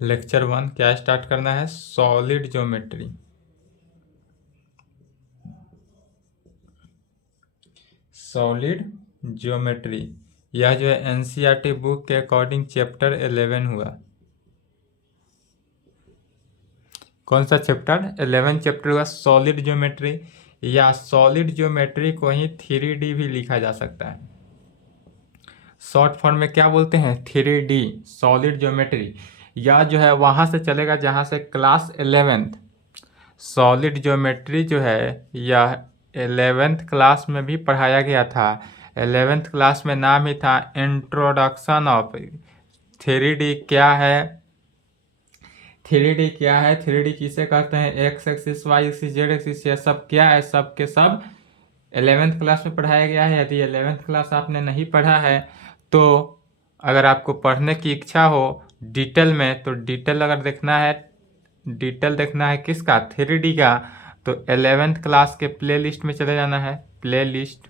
Lecture 1 क्या start करना है? Solid geometry. सॉलिड ज्योमेट्री यह जो है एनसीईआरटी बुक के अकॉर्डिंग चैप्टर 11 हुआ। कौन सा चैप्टर? 11 चैप्टर हुआ सॉलिड ज्योमेट्री, या सॉलिड ज्योमेट्री को ही 3D भी लिखा जा सकता है। शॉर्ट फॉर्म में क्या बोलते हैं? 3D solid geometry. या जो है वहाँ से चलेगा जहाँ से क्लास 11th सॉलिड ज्योमेट्री जो है यह 11th क्लास में भी पढ़ाया गया था। 11th क्लास में नाम ही था इंट्रोडक्शन ऑफ 3D क्या है। 3D क्या है? 3D किसे कहते हैं? X axis, y axis, z axis, यह सब क्या है? सब के सब 11th क्लास में पढ़ाया गया है। यदि 11th क्लास आपने नहीं पढ़ा है तो अगर आपको पढ़ने की इच्छा हो डिटेल में, तो डिटेल अगर देखना है, डिटेल देखना है किसका? 3D का, तो 11th क्लास के प्ले लिस्ट में चले जाना है। प्ले लिस्ट,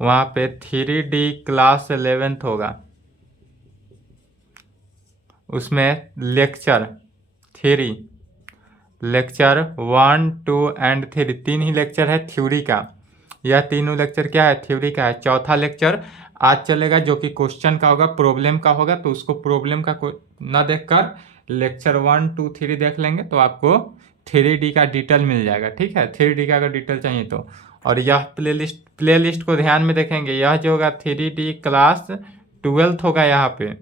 वहाँ पे 3D क्लास 11th होगा, उसमें lecture 3, lecture 1, 2 and 3, 3 he lecture है थ्योरी का। यह तीनों लेक्चर क्या है? थ्योरी का है। चौथा लेक्चर आज चलेगा जो कि क्वेश्चन का होगा, प्रॉब्लम का होगा, तो उसको प्रॉब्लम का ना देखकर लेक्चर 1, 2, 3 देख लेंगे तो आपको 3D का डिटेल मिल जाएगा। ठीक है, 3D का अगर डिटेल चाहिए तो। और यह प्ले लिस्ट को ध्यान में देखेंगे, यह जो होगा 3D क्लास 12th होगा। यहाँ पे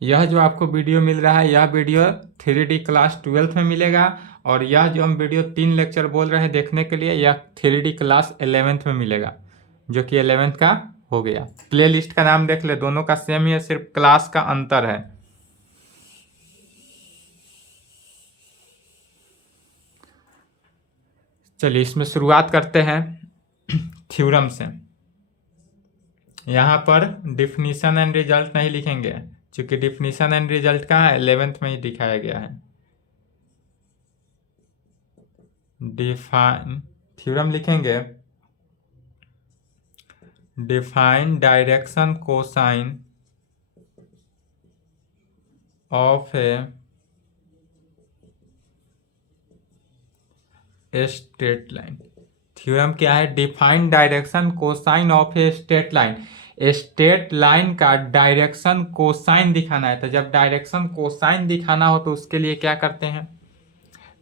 यह जो आपको वीडियो मिल रहा है, यह वीडियो 3D क्लास 12th में मिलेगा। और यह जो हम वीडियो 3 लेक्चर बोल रहे हैं देखने के लिए, यह 3D क्लास 11th में मिलेगा, जो कि 11th का हो गया। प्ले लिस्ट का नाम देख ले, दोनों का सेम ही है, सिर्फ क्लास का अंतर है। चलिए इसमें शुरुआत करते हैं थ्योरम से। यहाँ पर डिफिनीशन एंड रिजल्ट नहीं लिखेंगे, क्योंकि डिफिनीशन एंड रिजल्ट कहाँ है? 11th में ही दिखाया गया है। डिफाइन थ्योरम लिखेंगे, define direction cosine of A straight line. Theorem क्या है? Define direction cosine of A straight line. Straight line का डायरेक्शन कोसाइन दिखाना है, तो जब डायरेक्शन कोसाइन दिखाना हो तो उसके लिए क्या करते हैं?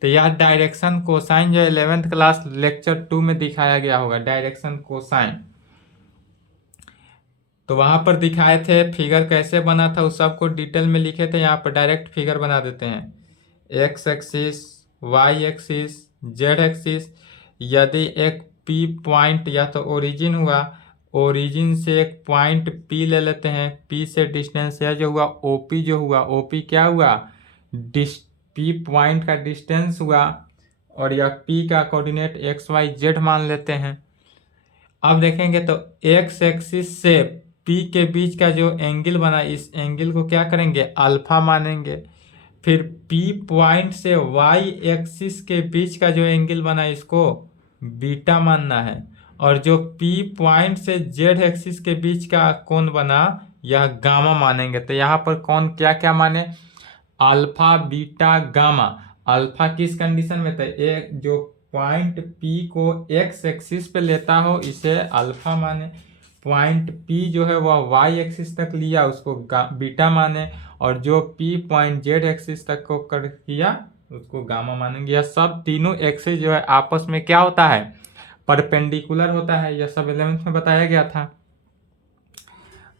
तो यह डायरेक्शन कोसाइन जो 11th क्लास लेक्चर 2 में दिखाया गया होगा, डायरेक्शन कोसाइन। तो वहां पर दिखाए थे फिगर कैसे बना था, उस सबको डिटेल में लिखे थे। यहाँ पर डायरेक्ट फिगर बना देते हैं। X axis, y axis, z axis. यदि एक पी पॉइंट या तो ओरिजिन हुआ, ओरिजिन से एक पॉइंट पी ले लेते हैं, पी से डिस्टेंस यह जो हुआ ओपी जो हुआ, ओपी क्या हुआ? पी पॉइंट का डिस्टेंस हुआ, और यह पी का कोऑर्डिनेट एक्स वाई जेड मान लेते हैं। अब देखेंगे तो एक्स एक्सिस से पी के बीच का जो एंगल बना, इस एंगल को क्या करेंगे? अल्फा मानेंगे। फिर पी पॉइंट से वाई एक्सिस के बीच का जो एंगल बना, इसको बीटा मानना है। और जो पी पॉइंट से जेड एक्सिस के बीच का कोण बना, यह गामा मानेंगे। तो यहाँ पर कौन क्या क्या माने? Alpha, beta, gamma. अल्फा किस कंडीशन में? तो एक जो पॉइंट पी को एक्स एक्सिस पे लेता हो इसे अल्फा माने, पॉइंट पी जो है वह वाई एक्सिस तक लिया उसको बीटा माने, और जो पी पॉइंट जेड एक्सिस तक को कर किया उसको गामा मानेंगे। यह सब तीनों एक्सिस जो है आपस में क्या होता है? परपेंडिकुलर होता है। यह सब 11th में बताया गया था।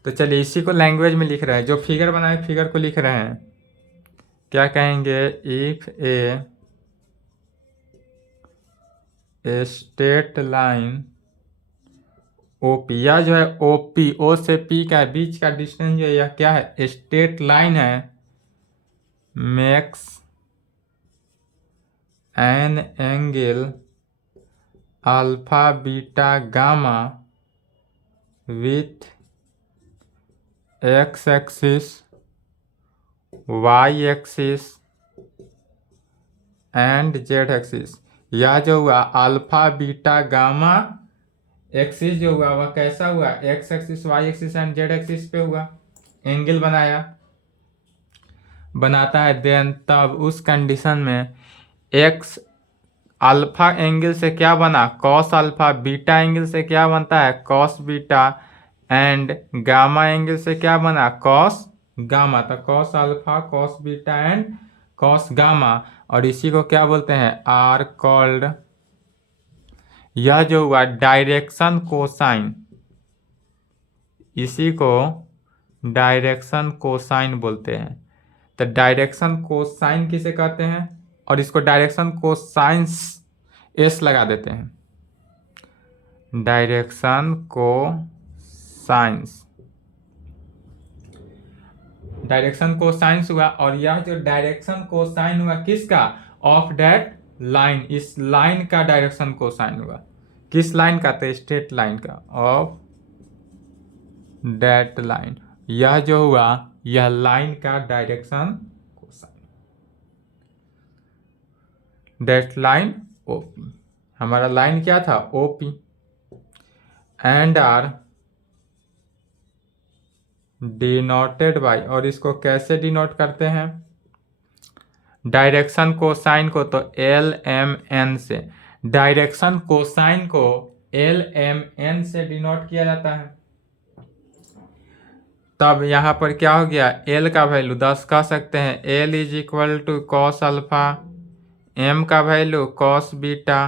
तो चलिए इसी को लैंग्वेज में लिख रहे हैं, जो फिगर बनाए फिगर को लिख रहे हैं। क्या कहेंगे? If A straight line OP, यह जो है ओपी, ओ से पी का बीच का डिस्टेंस जो है यह क्या है? स्ट्रेट लाइन है। Makes an angle alpha beta gamma with x axis, y axis and z axis. यह जो हुआ अल्फा बीटा गामा एक्सिस जो हुआ वह कैसा हुआ? X axis, y axis and z axis पे हुआ, एंगल बनाया। बनाता है देन तब उस कंडीशन में एक्स अल्फा एंगल से क्या बना कॉस अल्फा, बीटा एंगल से क्या बनता है cos beta, and gamma angle से क्या बना कॉस गामा। तो cos alpha cos beta and cos gamma, और इसी को क्या बोलते हैं आर कॉल्ड, यह जो हुआ डायरेक्शन कोसाइन, इसी को डायरेक्शन कोसाइन बोलते हैं। तो डायरेक्शन कोसाइन किसे कहते हैं, और इसको डायरेक्शन कोसाइंस एस लगा देते हैं, डायरेक्शन कोसाइंस, डायरेक्शन कोसाइंस हुआ। और यह जो डायरेक्शन कोसाइन हुआ किसका ऑफ दैट लाइन, इस लाइन का डायरेक्शन कोसाइन हुआ। किस लाइन का, तो स्ट्रेट लाइन का, ऑफ दैट लाइन। यह जो हुआ यह लाइन का direction cosine, that line OP, हमारा लाइन क्या था OP, and are denoted by, और इसको कैसे डिनोट करते हैं डायरेक्शन कोसाइन को, तो एल एम एन से, डायरेक्शन कोसाइन को एल एम एन से डिनोट किया जाता है। तब यहाँ पर क्या हो गया एल का वैल्यू 10 कह सकते हैं, L is equal to cos alpha, M का value cos beta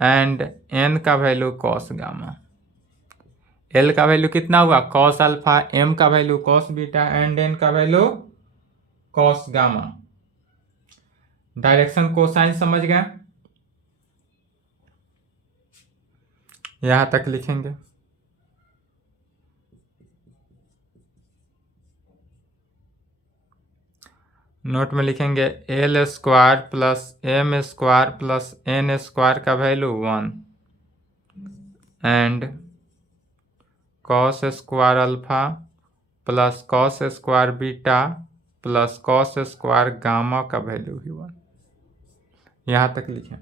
and N का वैल्यू कॉस गामा। एल का वैल्यू कितना हुआ कॉस अल्फा, एम का value cos beta and N का value cos gamma. Direction cosine समझ गए, यहां तक लिखेंगे। नोट में लिखेंगे L square plus M square plus N square का value 1 and cos square alpha plus cos square beta plus cos square gamma का वैल्यू भी 1। यहां तक लिखें।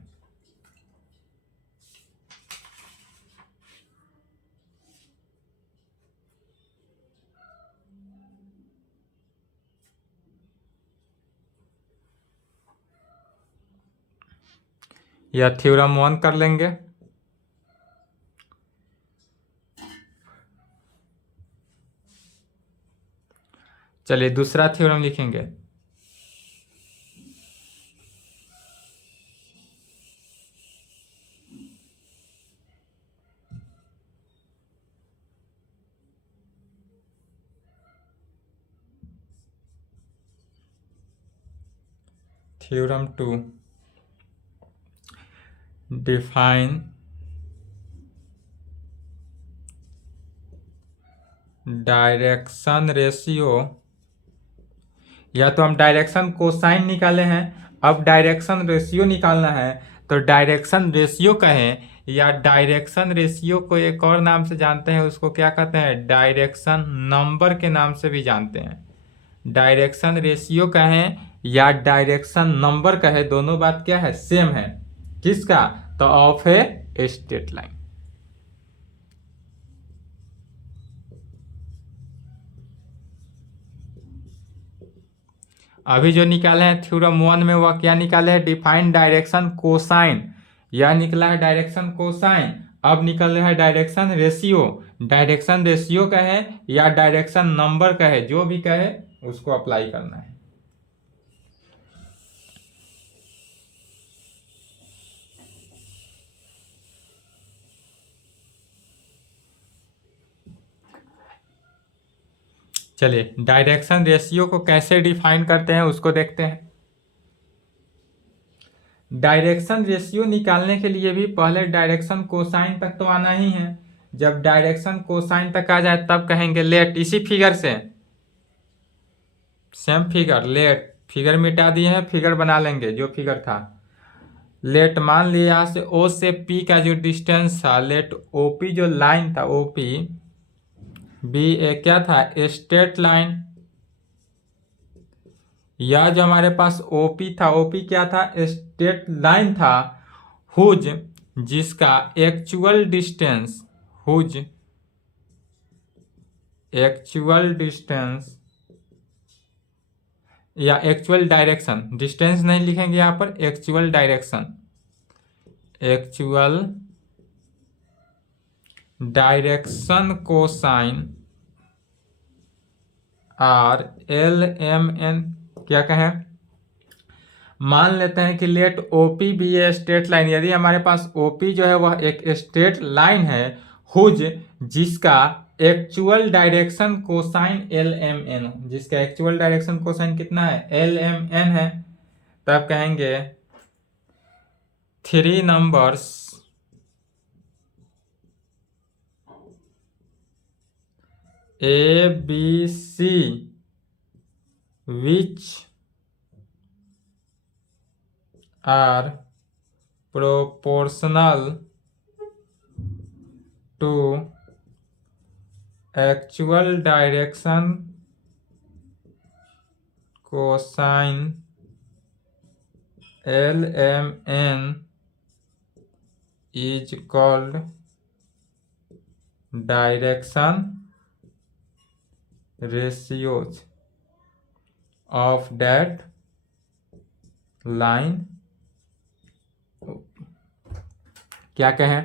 यह थ्योरम 1 कर लेंगे। चलिए दूसरा थ्योरम लिखेंगे। थ्योरम 2, डिफाइन डायरेक्शन रेशियो, या तो हम डायरेक्शन कोसाइन निकाले हैं, अब डायरेक्शन रेशियो निकालना है, तो डायरेक्शन रेशियो कहें या डायरेक्शन रेशियो को एक और नाम से जानते हैं, उसको क्या कहते हैं डायरेक्शन नंबर के नाम से भी जानते हैं। डायरेक्शन रेशियो कहें या डायरेक्शन नंबर कहें, दोनों बात क्या है सेम है। किसका, तो ऑफ ए स्ट्रेट लाइन। अभी जो निकाले हैं थ्योरम 1 में वह क्या निकाले हैं डिफाइन डायरेक्शन कोसाइन, यह निकला है डायरेक्शन कोसाइन। अब निकल रहा है डायरेक्शन रेशियो, डायरेक्शन रेशियो कहे या डायरेक्शन नंबर कहे, जो भी कहे उसको अप्लाई करना है। चलिए डायरेक्शन रेशियो को कैसे डिफाइन करते हैं उसको देखते हैं। डायरेक्शन रेशियो निकालने के लिए भी पहले डायरेक्शन कोसाइन तक तो आना ही है। जब डायरेक्शन कोसाइन तक आ जाए तब कहेंगे लेट, इसी फिगर से सेम फिगर, लेट फिगर मिटा दिए हैं, फिगर बना लेंगे जो फिगर था। लेट मान लिया यहाँ से ओ से पी का जो डिस्टेंस था, लेट ओपी जो लाइन था ओपी बी ए क्या था स्ट्रेट लाइन। यह जो हमारे पास ओपी था, ओपी क्या था स्ट्रेट लाइन था, हुज जिसका actual distance, whose actual distance या एक्चुअल डायरेक्शन, डिस्टेंस नहीं लिखेंगे यहाँ पर, actual direction, actual direction cosine are L M N, क्या कहें, मान लेते हैं कि let OP be a straight line, यदि हमारे पास ओपी जो है वह एक स्ट्रेट लाइन है हुज, जिसका actual direction cosine L M N, जिसका एक्चुअल डायरेक्शन कोसाइन कितना है, एल एम एन है, तब कहेंगे three numbers A B C which are proportional to actual direction cosine LMN is called direction ratios of that line। क्या कहें,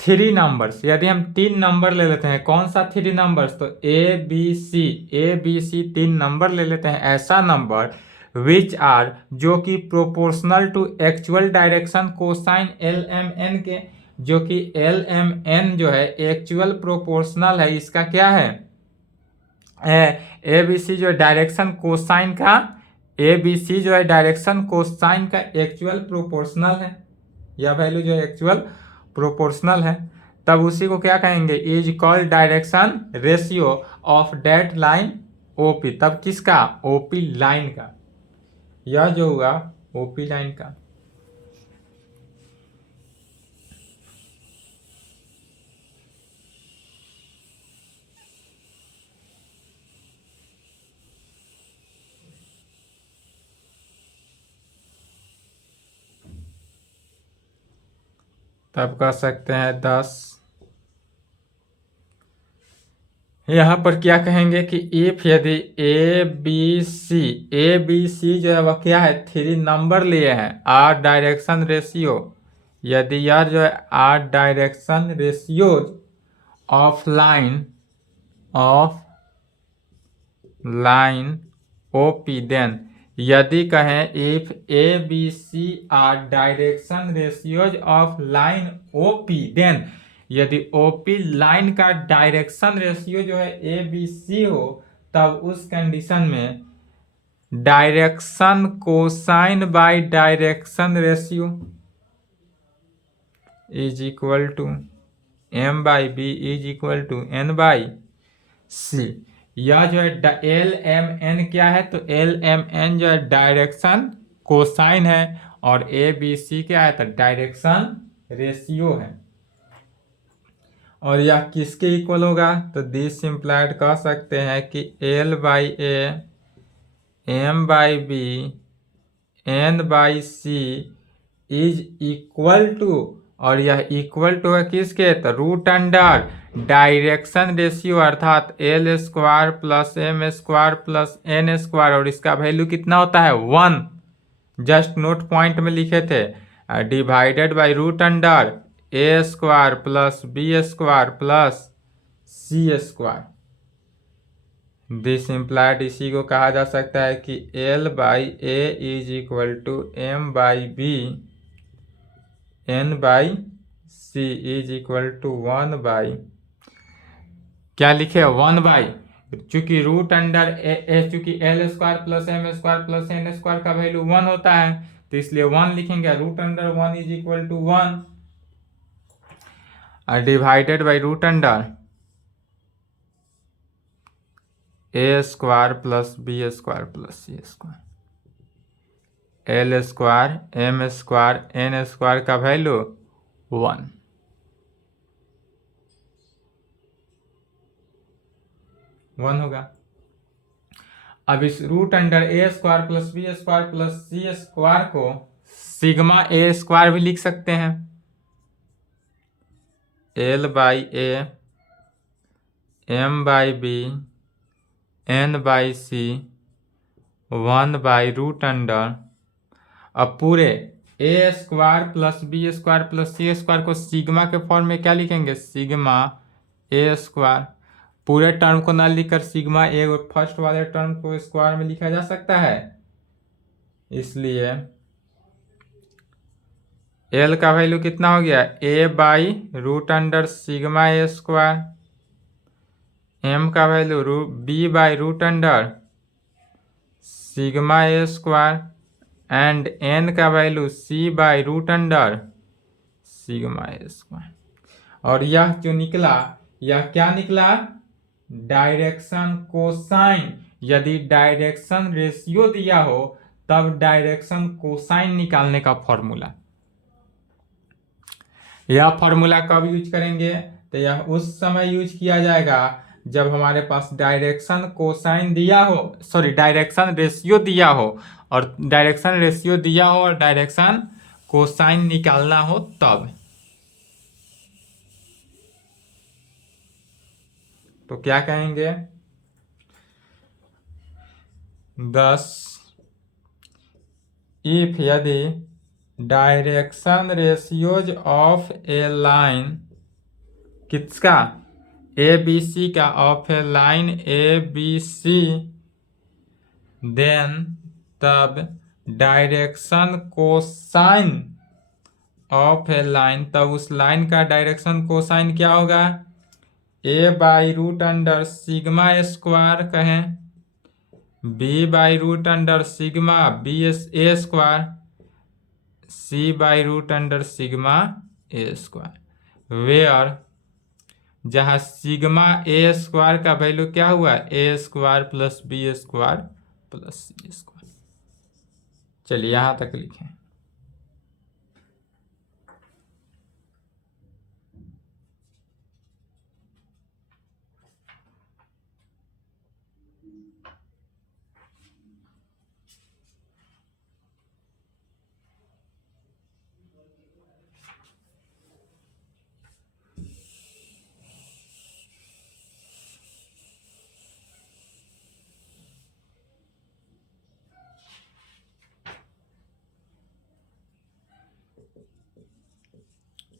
three numbers, यदि हम तीन नंबर ले लेते हैं, कौन सा थ्री नंबर्स, तो ए बी सी तीन नंबर ले लेते हैं, ऐसा नंबर विच आर, जो कि proportional to actual direction cosine L M N के, जो कि एल एम एन जो है एक्चुअल प्रोपोर्शनल है, इसका क्या है, ए बी सी जो डायरेक्शन कोसाइन का, ए बी सी जो है डायरेक्शन कोसाइन का एक्चुअल प्रोपोर्शनल है, यह वैल्यू जो एक्चुअल प्रोपोर्शनल है, तब उसी को क्या कहेंगे, is called direction ratio of that line OP, तब किसका, ओपी लाइन का, यह जो हुआ ओपी लाइन का। तब कह सकते हैं 10। यहाँ पर क्या कहेंगे कि इफ यदि ए बी सी जो है वह क्या है, थ्री नंबर लिए हैं, आर डायरेक्शन रेशियो, यदि यह जो है are direction ratios of line OP, then यदि कहें if A B C are direction ratios of line OP, then यदि ओपी लाइन का डायरेक्शन रेशियो जो है ए बी सी हो, तब उस कंडीशन में direction cosine by direction ratio is equal to M by B is equal to N by C. यह जो है एल एम एन क्या है, तो एल एम एन जो है डायरेक्शन कोसाइन है, और ए बी सी क्या है, तो डायरेक्शन रेशियो है, और यह किसके इक्वल होगा, तो दिस इम्प्लाइड कह सकते हैं कि L by A M by B N by C is equal to, और यह इक्वल टू है किसके, तो रूट अंडर डायरेक्शन रेशियो अर्थात L square plus M square plus N square, और इसका वैल्यू कितना होता है 1, जस्ट नोट पॉइंट में लिखे थे, divided by root under A square plus B square plus C square. This implied, इसी को कहा जा सकता है कि L by A is equal to M by B N by C is equal to 1 by, क्या लिखे 1 बाई, चूंकि रूट अंडर चूंकि L square plus M square plus N square का वैल्यू 1 होता है, तो इसलिए 1 लिखेंगे, root under 1 is equal to 1 divided by root under A square plus B square plus C square, L square M square N square का value 1 होगा। अब इस root under A square plus B square plus C square को sigma A square भी लिख सकते हैं, L by A M by B N by C 1/√अंडर। अब पूरे A square plus B square plus C square को सिग्मा के फॉर्म में क्या लिखेंगे, सिग्मा ए स्क्वायर। पूरे टर्म को ना लिखकर सिग्मा ए फर्स्ट वाले टर्म को स्क्वायर में लिखा जा सकता है, इसलिए एल का वैल्यू कितना हो गया, a/√अंडर सिग्मा ए स्क्वायर। एम का वैल्यू b/√अंडर sigma A square and N का वैल्यू c/√अंडर सिग्मा ए स्क्वायर। और यह जो निकला, यह क्या निकला, डायरेक्शन कोसाइन। यदि डायरेक्शन रेशियो दिया हो तब डायरेक्शन कोसाइन निकालने का फॉर्मूला। यह फॉर्मूला कब यूज करेंगे, तो यह उस समय यूज किया जाएगा जब हमारे पास डायरेक्शन कोसाइन दिया हो, सॉरी डायरेक्शन रेशियो दिया हो, और डायरेक्शन रेशियो दिया हो और डायरेक्शन कोसाइन निकालना हो तब। तो क्या कहेंगे, 10 इफ यदि direction ratios of a line, किसका, ए बी सी का, of a line A B C, then तब direction cosine of a line, तब उस लाइन का डायरेक्शन कोसाइन क्या होगा, a/√अंडर सिग्मा स्क्वायर कहें, b/√अंडर सिग्मा बी ए स्क्वायर, c/√अंडर सिग्मा ए स्क्वायर। वेयर जहाँ सिग्मा ए स्क्वायर का वैल्यू क्या हुआ, a² plus b² plus c²। चलिए यहाँ तक लिखें।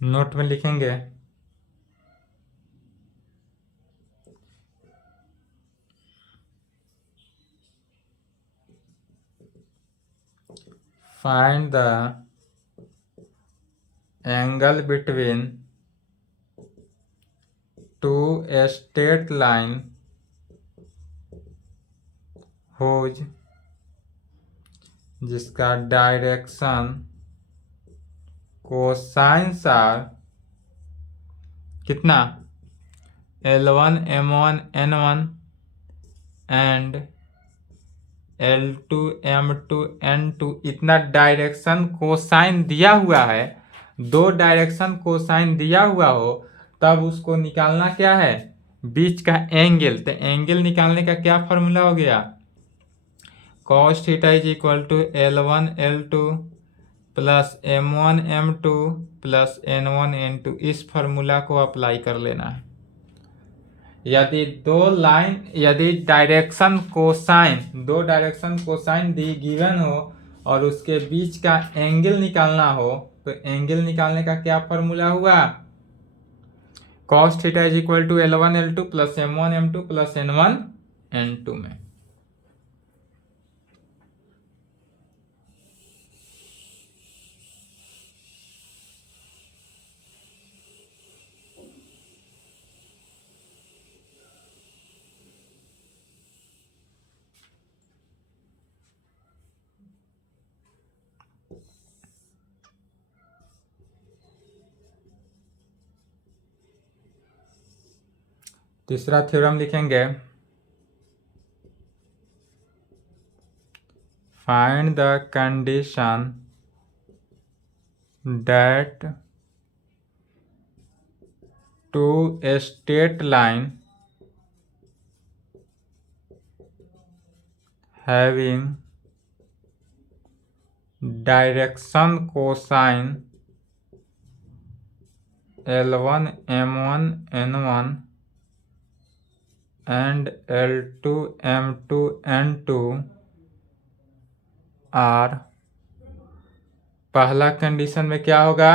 नोट में लिखेंगे, find the angle between two straight line whose जिसका डायरेक्शन कोसाइंस आर कितना, L1 M1 N1 and L2 M2 N2, इतना डायरेक्शन कोसाइन दिया हुआ है, दो डायरेक्शन कोसाइन दिया हुआ हो, तब उसको निकालना क्या है, बीच का एंगल। तो एंगल निकालने का क्या फॉर्मूला हो गया, cos theta is equal to L1 L2 plus M1 M2 plus N1 N2। इस फॉर्मूला को अप्लाई कर लेना है। यदि यदि डायरेक्शन कोसाइन दी गिवन हो और उसके बीच का एंगल निकालना हो, तो एंगल निकालने का क्या फॉर्मूला हुआ, cos theta is equal to L1 L2 plus M1 M2 plus N1 N2 में। तीसरा थ्योरम लिखेंगे, find the condition that two straight line having direction cosine L1 M1 N1 and L2 M2 N2 are पहला condition में क्या होगा,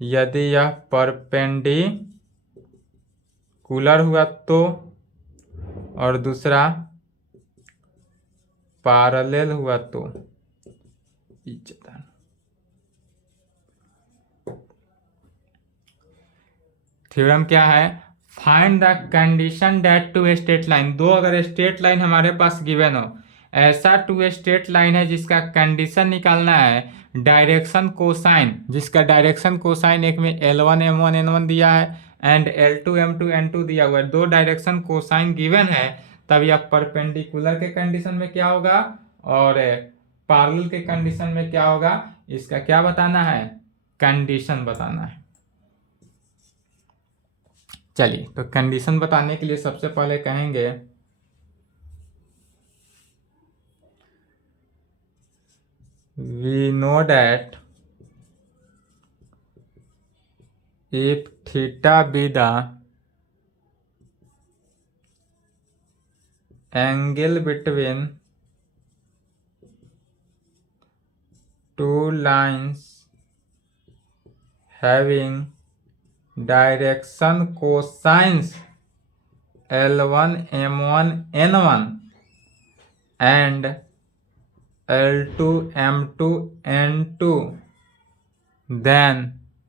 यदि यह perpendicular हुआ तो, और दूसरा पैरेलल हुआ तो। थ्योरम क्या है, find the condition that two straight line, दो अगर स्ट्रेट लाइन हमारे पास गिवन हो, ऐसा टू स्ट्रेट लाइन है जिसका कंडीशन निकालना है डायरेक्शन कोसाइन, जिसका डायरेक्शन कोसाइन एक में L1 M1 N1 दिया है एंड L2 M2 N2 दिया हुआ है, दो डायरेक्शन कोसाइन गिवन है, तब यह परपेंडिकुलर के कंडीशन में क्या होगा और पैरेलल के कंडीशन में क्या होगा, इसका क्या बताना है, कंडीशन बताना है। चलिए, तो कंडीशन बताने के लिए सबसे पहले कहेंगे we know that if theta be the angle between two lines having direction cosines L1 M1 N1 and L2 M2 N2 then,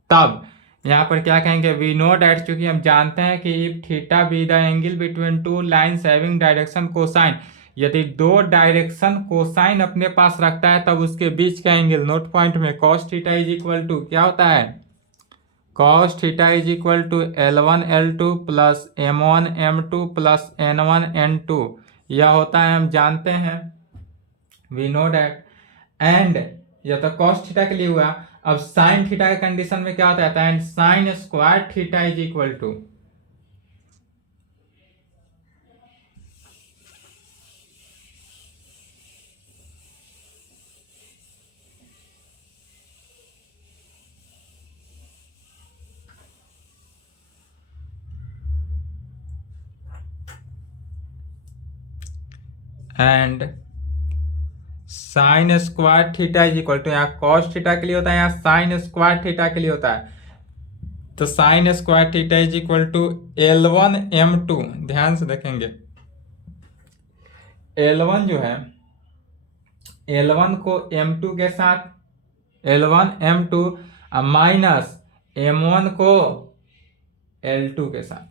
तब यहाँ पर क्या कहेंगे, वी नो डैट, चूंकि हम जानते हैं कि if theta be the angle between two lines having direction cosine, यदि दो डायरेक्शन कोसाइन अपने पास रखता है तब उसके बीच का एंगल, नोट पॉइंट में cos theta is equal to क्या होता है, cos theta is equal to L1 L2 plus M1 M2 plus N1 N2, यह होता है, हम जानते हैं, वी नो डैट। एंड यह तो कॉस थीटा के लिए हुआ, अब साइन थीटा के कंडीशन में क्या होता है, and sine square theta is equal to, and sine square theta is equal to, यहाँ कॉस थीटा के लिए होता है, यहाँ साइन स्क्वायर थीटा के लिए होता है, तो sine square theta is equal to L1 M2, ध्यान से देखेंगे, L1 जो है, L1 को M2 के साथ, L1 M2 माइनस M1 को L2 के साथ,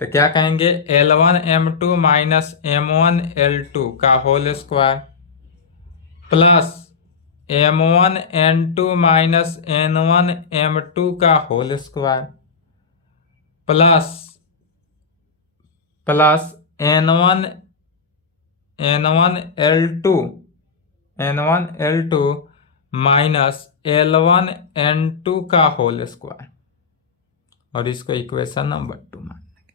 तो क्या कहेंगे, L1 M2 minus M1 L2 का whole square plus M1 N2 minus N1 M2 का whole square plus N1 L2 minus L1 N2 का होल स्क्वायर, और इसको इक्वेशन नंबर 2 मान लेंगे।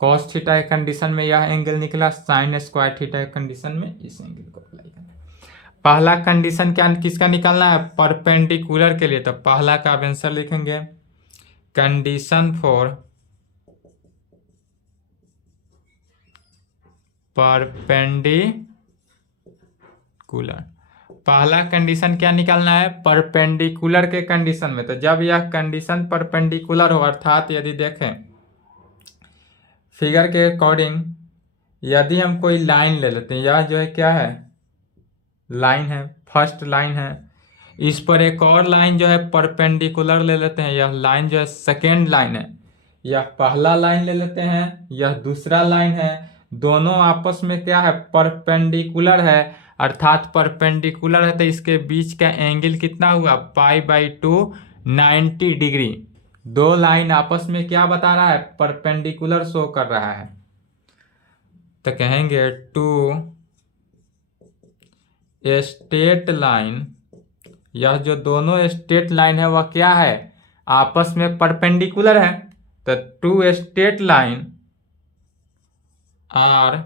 कॉस थीटा के कंडीशन में यह एंगल निकला, साइन स्क्वायर थीटा के कंडीशन में इस एंगल को अप्लाई करना। पहला कंडीशन क्या, किसका निकालना है, परपेंडिकुलर के लिए, तो पहला का आंसर लिखेंगे, कंडीशन फॉर परपेंडिकुलर, पहला कंडीशन क्या निकालना है, परपेंडिकुलर के कंडीशन में, तो जब यह कंडीशन परपेंडिकुलर हो, अर्थात यदि देखें फिगर के अकॉर्डिंग, यदि हम कोई लाइन ले लेते हैं, यह जो है क्या है, लाइन है, फर्स्ट लाइन है, इस पर एक और लाइन जो है परपेंडिकुलर ले लेते हैं, यह लाइन जो है सेकेंड लाइन है, यह पहला लाइन ले लेते हैं, यह दूसरा लाइन है, दोनों आपस में क्या है, परपेंडिकुलर है, अर्थात परपेंडिकुलर है, तो इसके बीच का एंगल कितना हुआ, π/2 90 डिग्री, दो लाइन आपस में क्या बता रहा है, परपेंडिकुलर शो कर रहा है, तो कहेंगे टू स्ट्रेट लाइन, यह जो दोनों स्ट्रेट लाइन है वह क्या है, आपस में परपेंडिकुलर है, तो two straight line are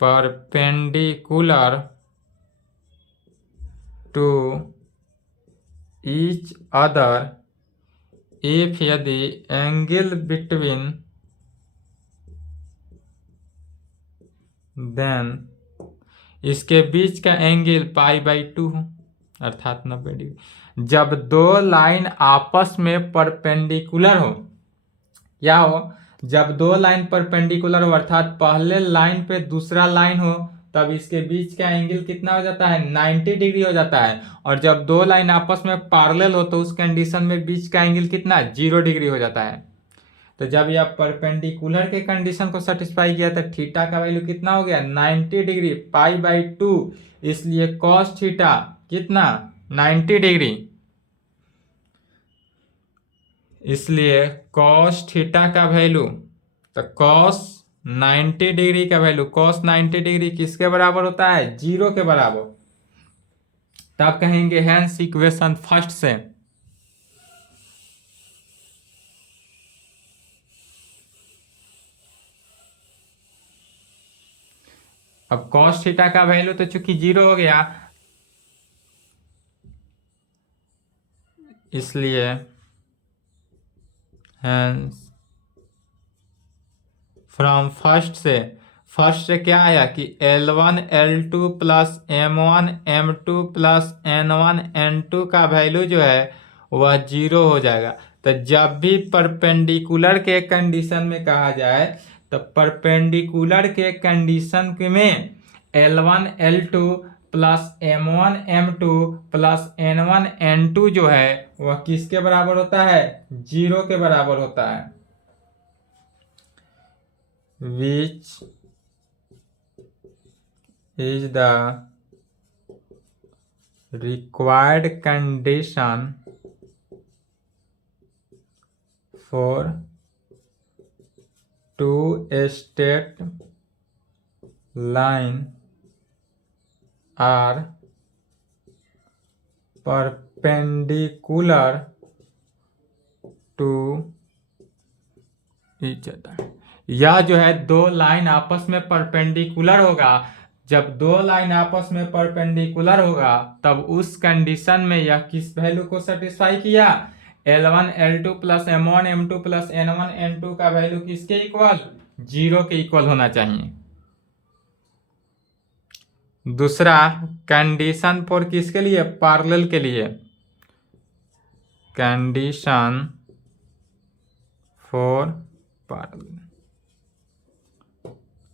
perpendicular to each other if यदि एंगल बिटवीन देन इसके बीच का एंगल पाई/2 हो, अर्थात 90 डिग्री। जब दो लाइन आपस में परपेंडिकुलर हो, क्या हो, जब दो लाइन परपेंडिकुलर हो अर्थात पहले लाइन पे दूसरा लाइन हो, तब इसके बीच का एंगल कितना हो जाता है, 90 डिग्री हो जाता है। और जब दो लाइन आपस में पैरेलल हो तो उस कंडीशन में बीच का एंगल कितना, 0 डिग्री हो जाता है। तो जब यह परपेंडिकुलर के कंडीशन को सेटिस्फाई किया तो थीटा का वैल्यू कितना हो गया, 90 डिग्री, पाई/2। इसलिए कॉस थीटा कितना, 90 डिग्री। इसलिए कॉस थीटा का वैल्यू, तो कॉस 90 डिग्री का वैल्यू, कॉस 90 डिग्री किसके बराबर होता है, 0 के बराबर। तब कहेंगे हेंस इक्वेशन फर्स्ट से अब कॉस थीटा का वैल्यू तो चूंकि 0 हो गया, इसलिए हेंस फ्रॉम फर्स्ट से क्या आया कि L1 L2 plus M1 M2 plus N1 N2 का वैल्यू जो है वह 0 हो जाएगा। तो जब भी परपेंडिकुलर के कंडीशन में कहा जाए तो परपेंडिकुलर के कंडीशन में L1 L2 plus M1 M2 plus N1 N2 जो है वह किसके बराबर होता है, 0 के बराबर होता है। Which is the required condition for two straight line are perpendicular to each other। यह जो है दो लाइन आपस में परपेंडिकुलर होगा। जब दो लाइन आपस में परपेंडिकुलर होगा तब उस कंडीशन में यह किस वैल्यू को सेटिस्फाई किया, L1 L2 plus M1 M2 plus N1 N2 का वैल्यू किसके इक्वल, 0 के इक्वल होना चाहिए। दूसरा कंडीशन फॉर किसके लिए, पैरेलल के लिए, कंडीशन फॉर पैरेलल।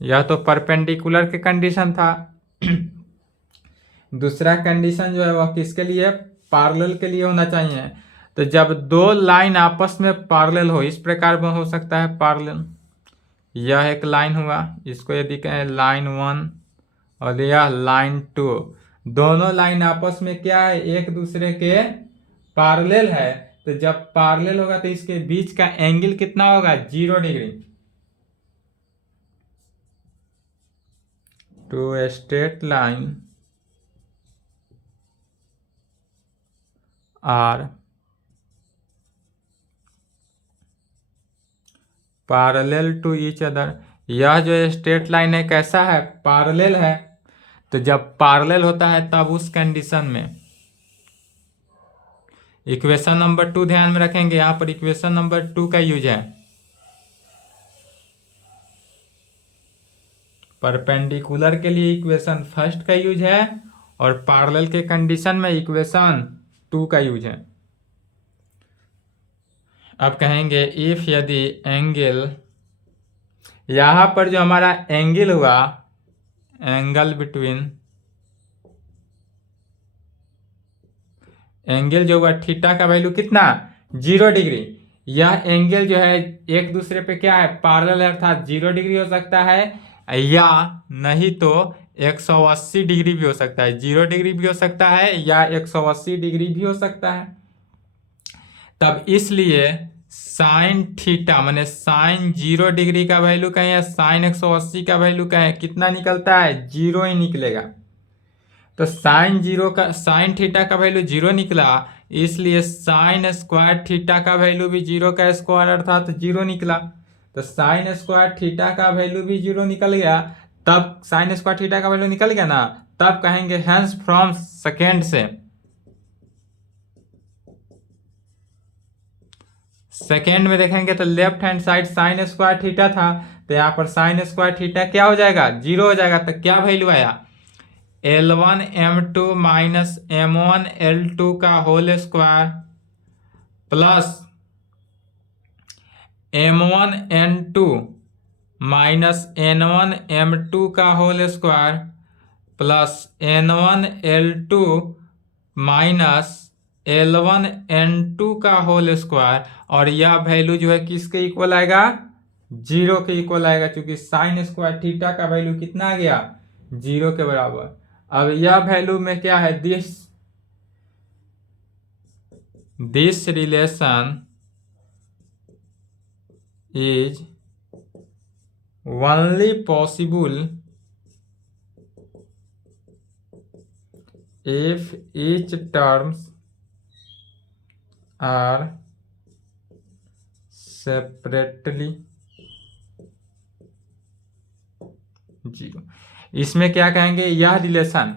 यह तो परपेंडिकुलर के कंडीशन था। दूसरा कंडीशन जो है वह किसके लिए, पैरेलल के लिए होना चाहिए। तो जब दो लाइन आपस में पैरेलल हो, इस प्रकार में हो सकता है पैरेलल, यह एक लाइन हुआ, इसको यदि कहें लाइन 1 और यह लाइन 2, दोनों लाइन आपस में क्या है, एक दूसरे के पैरेलल है। तो जब पैरेलल होगा तो इसके बीच का एंगल कितना होगा, 0 degree. Two straight line are parallel to each other. यह जो स्ट्रेट लाइन है कैसा है, पैरेलल है। तो जब पैरेलल होता है तब उस कंडीशन में इक्वेशन नंबर 2 ध्यान में रखेंगे, यहां पर इक्वेशन नंबर 2 का यूज है। परपेंडिकुलर के लिए इक्वेशन फर्स्ट का यूज है और पैरेलल के कंडीशन में इक्वेशन 2 का यूज है। अब कहेंगे इफ यदि एंगल, यहां पर जो हमारा एंगल हुआ, एंगल बिटवीन, एंगल जो हुआ थीटा का वैल्यू कितना, 0 डिग्री। यह एंगल जो है एक दूसरे पे क्या है, पैरेलल है, अर्थात 0 डिग्री हो सकता है या नहीं तो 180 डिग्री भी हो सकता है। 0 डिग्री भी हो सकता है या 180 डिग्री भी हो सकता है। तब इसलिए साइन थीटा माने साइन 0 डिग्री का वैल्यू कहें या साइन 180 का वैल्यू कहें, कितना निकलता है, 0 ही निकलेगा। तो साइन थीटा का वैल्यू 0 निकला, इसलिए साइन स्क्वायर थीटा का वैल्यू भी 0 का स्क्वायर अर्थात 0 निकला। तो साइन स्क्वायर थीटा का वैल्यू भी 0 निकल गया। तब साइन स्क्वायर थीटा का वैल्यू निकल गया ना, तब कहेंगे हेंस फ्रॉम सेकेंड से, सेकेंड में देखेंगे तो left hand side sign square theta था, तो यहाँ पर साइन स्क्वायर थीटा क्या हो जाएगा, 0 हो जाएगा। तो क्या वैल्यू आया, L1M2 माइनस M1L2 का whole square plus M1N2 minus N1M2 का whole square plus N1L2 minus L1N2 का होल स्क्वायर, और यह वैल्यू जो है किसके इक्वल आएगा? 0 के इक्वल आएगा, क्योंकि साइन स्क्वायर थीटा का वैल्यू कितना आ गया? 0 के बराबर। अब यह वैल्यू में क्या है? This relation is only possible if each terms are separately 0। इसमें क्या कहेंगे? यह रिलेशन,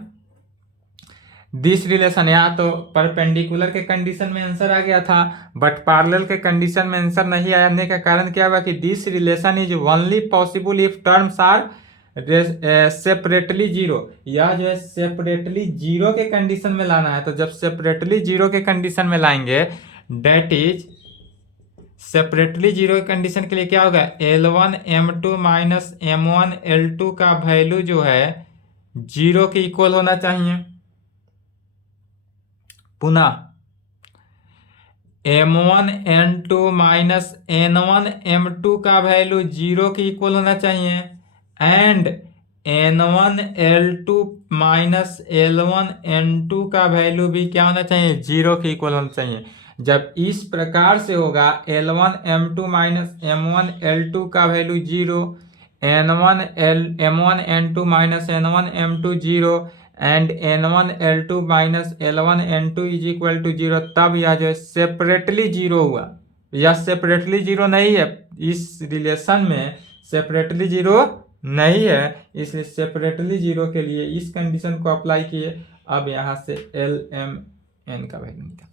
दिस रिलेशन, यहाँ तो परपेंडिकुलर के कंडीशन में आंसर आ गया था, बट पैरेलल के कंडीशन में आंसर नहीं आने का कारण क्या हुआ कि this relation is only possible if terms are separately 0। यह जो है सेपरेटली 0 के कंडीशन में लाना है। तो जब सेपरेटली 0 के कंडीशन में लाएंगे, डेट इज सेपरेटली 0 के कंडीशन के लिए क्या होगा? L1M2 माइनस M1L2 का वैल्यू जो है 0 के इक्वल होना चाहिए। पुनः M1N2 माइनस N1M2 का वैल्यू 0 के इक्वल होना चाहिए, एंड N1L2 माइनस L1N2 का वैल्यू भी क्या होना चाहिए? 0 के इक्वल होना चाहिए। जब इस प्रकार से होगा, L1M2 माइनस M1L2 का value 0, M1N2 minus N1M2 0, and N1L2 minus L1N2 is equal to 0, तब यह जो है सेपरेटली 0 हुआ। यह सेपरेटली 0 नहीं है, इस रिलेशन में सेपरेटली 0 नहीं है, इसलिए सेपरेटली 0 के लिए इस कंडीशन को अप्लाई किए। अब यहां से LMN का वैल्यू निकालते हैं।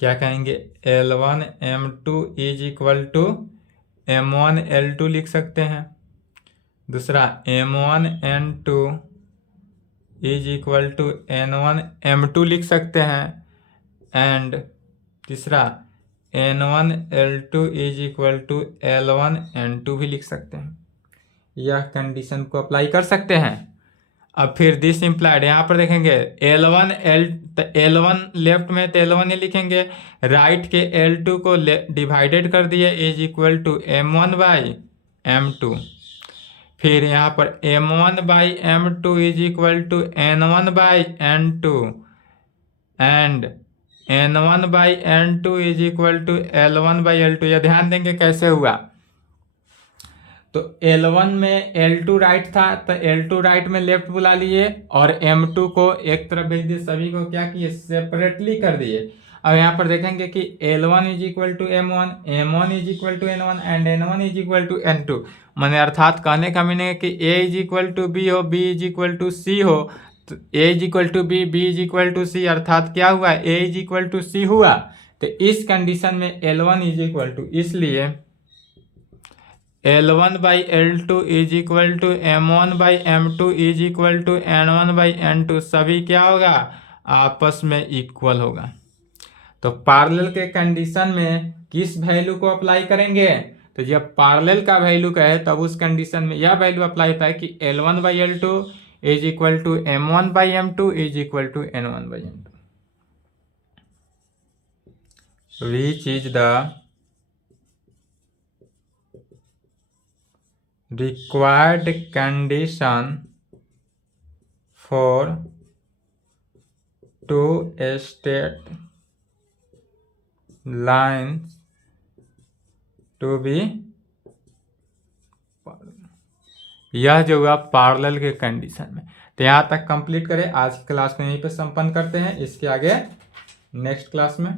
क्या कहेंगे? L1M2 is equal to M1L2 लिख सकते हैं। दूसरा M1N2 is equal to N1M2 लिख सकते हैं, एंड तीसरा N1L2 is equal to L1N2 भी लिख सकते हैं। यह कंडीशन को अप्लाई कर सकते हैं। अब फिर दिस इम्प्लाइड, यहाँ पर देखेंगे L1 लेफ्ट में तो L1 ही लिखेंगे, राइट के L2 को डिवाइडेड कर दिए is equal to M1 by M2। फिर यहाँ पर M1 by M2 is equal to N1 by N2, and N1 by N2 is equal to L1 by L2। यह ध्यान देंगे कैसे हुआ। तो L1 में L2 राइट था, तो L2 राइट में लेफ्ट बुला लिए, और M2 को एक तरफ भेज दिए, सभी को क्या किए? सेपरेटली कर दिए। अब यहाँ पर देखेंगे कि L1 is equal to M1, M1 is equal to N1, and N1 is equal to N2। मैंने अर्थात कहने का मीनिंग है कि A is equal to B हो, B is equal to C हो, तो A is equal to B, B is equal to C, अर्थात क्या हुआ? A is equal to C हुआ। तो इस कंडीशन में L1 इज इक्वल टू, इसलिए L1 by L2 is equal to M1 by M2 is equal to N1 by N2, सभी क्या होगा? आपस में इक्वल होगा। तो पैरेलल के कंडीशन में किस वैल्यू को अप्लाई करेंगे? तो जब पैरेलल का वैल्यू कहे तब उस कंडीशन में यह वैल्यू अप्लाई होता है कि L1 by L2 is equal to M1 by M2 is equal to N1 by M2, which is the required condition for two straight lines to be यह जो हुआ पैरेलल के कंडीशन में। तो यहाँ तक कंप्लीट करें। आज की क्लास को यहीं पे संपन्न करते हैं, इसके आगे नेक्स्ट क्लास में।